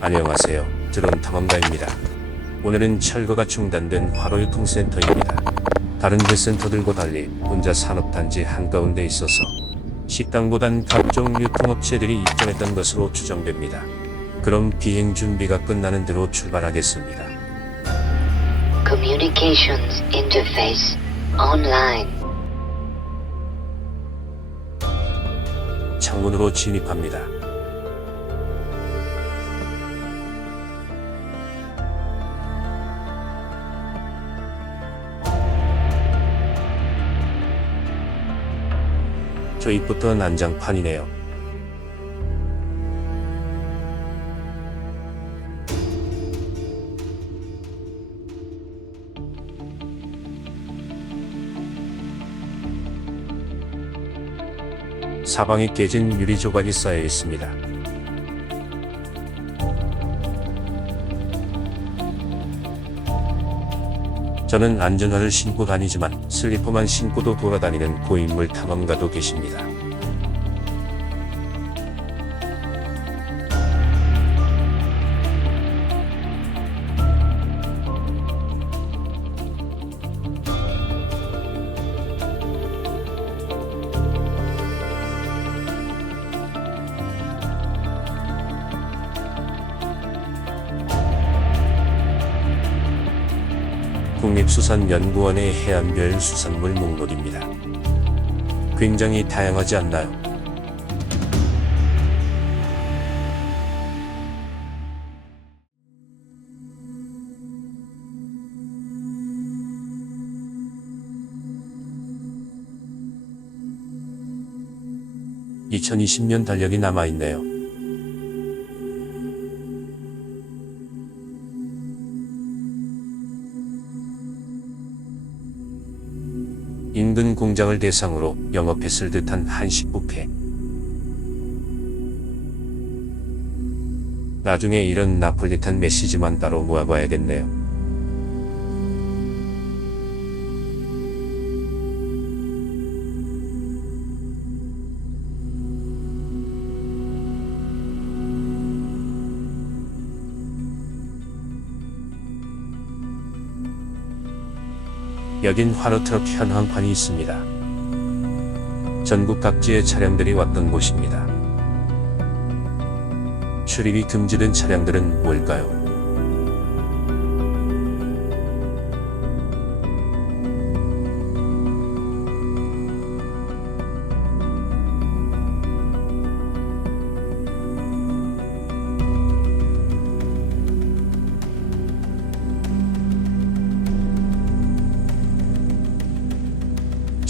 안녕하세요. 드론 탐험가입니다. 오늘은 철거가 중단된 화로유통센터입니다. 다른 회센터들과 달리 혼자 산업단지 한가운데 있어서 식당보단 각종 유통업체들이 입점했던 것으로 추정됩니다. 그럼 비행 준비가 끝나는 대로 출발하겠습니다. Communications interface online. 창문으로 진입합니다. 저 입부터 난장판이네요. 사방에 깨진 유리 조각이 쌓여 있습니다. 저는 안전화를 신고 다니지만 슬리퍼만 신고도 돌아다니는 고인물 탐험가도 계십니다. 국립수산연구원의 해안별 수산물 목록입니다. 굉장히 다양하지 않나요? (2020년) 달력이 남아있네요. 인근 공장을 대상으로 영업했을 듯한 한식 뷔페. 나중에 이런 나폴리탄 메시지만 따로 모아봐야겠네요. 여긴 화로트럭 현황판이 있습니다. 전국 각지의 차량들이 왔던 곳입니다. 출입이 금지된 차량들은 뭘까요?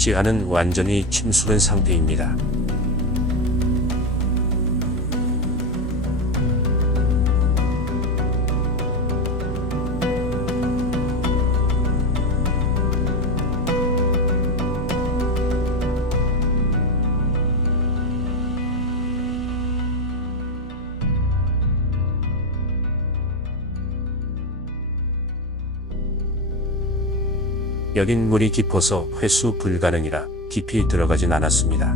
지하는 완전히 침수된 상태입니다. 여긴 물이 깊어서 회수 불가능이라 깊이 들어가진 않았습니다.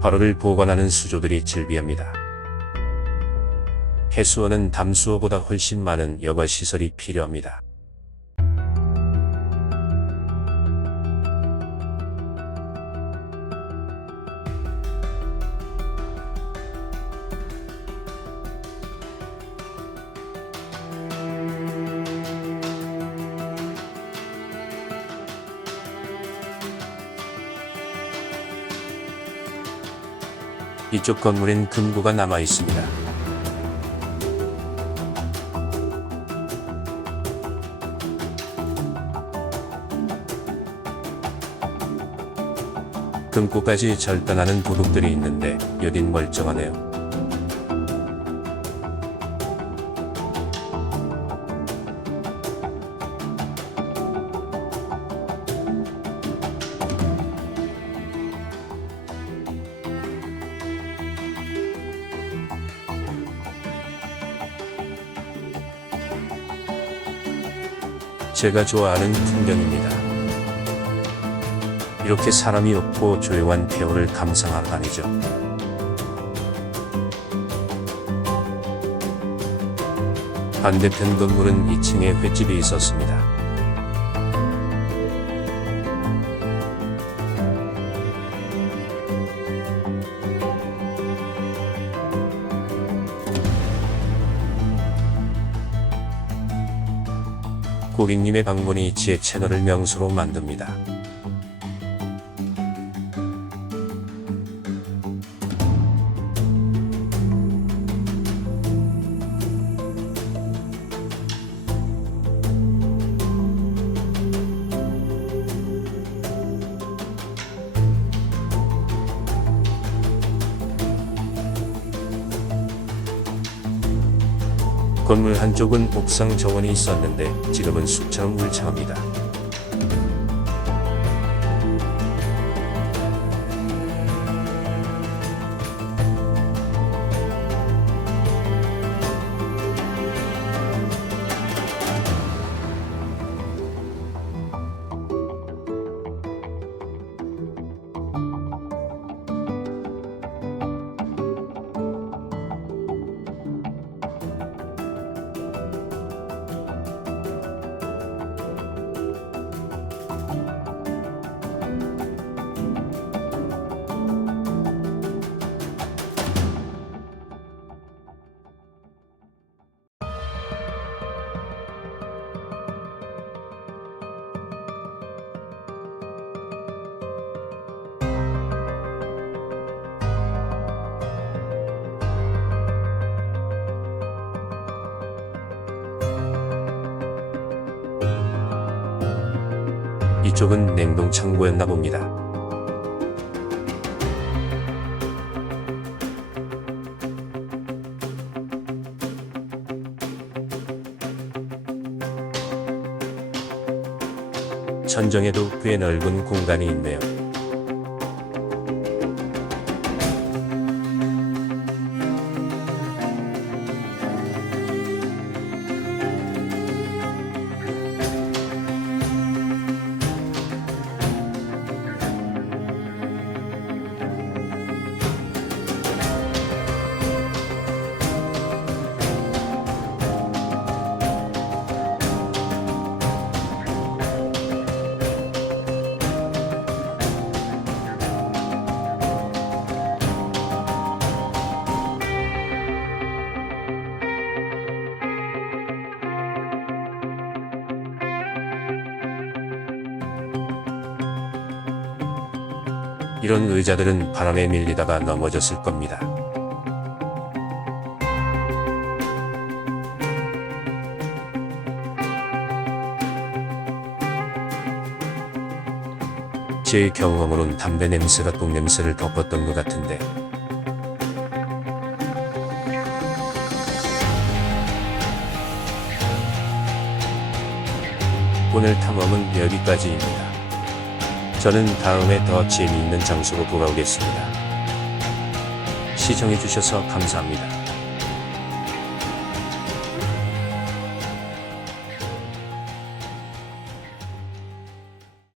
화로를 보관하는 수조들이 즐비합니다. 해수원은 담수어보다 훨씬 많은 여과시설이 필요합니다. 이쪽 건물엔 금고가 남아 있습니다. 금고까지 절단하는 도둑들이 있는데 여긴 멀쩡하네요. 제가 좋아하는 풍경입니다. 이렇게 사람이 없고 조용한 폐허를 감상하러 다니죠. 반대편 건물은 2층에 횟집이 있었습니다. 고객님의 방문이 제 채널을 명소로 만듭니다. 건물 한쪽은 옥상 정원이 있었는데 지금은 숲처럼 울창합니다. 이쪽은 냉동 창고였나 봅니다. 천정에도 꽤 넓은 공간이 있네요. 이런 의자들은 바람에 밀리다가 넘어졌을 겁니다. 제 경험으론 담배 냄새가 똥냄새를 덮었던 것 같은데 오늘 탐험은 여기까지입니다. 저는 다음에 더 재미있는 장소로 돌아오겠습니다. 시청해주셔서 감사합니다.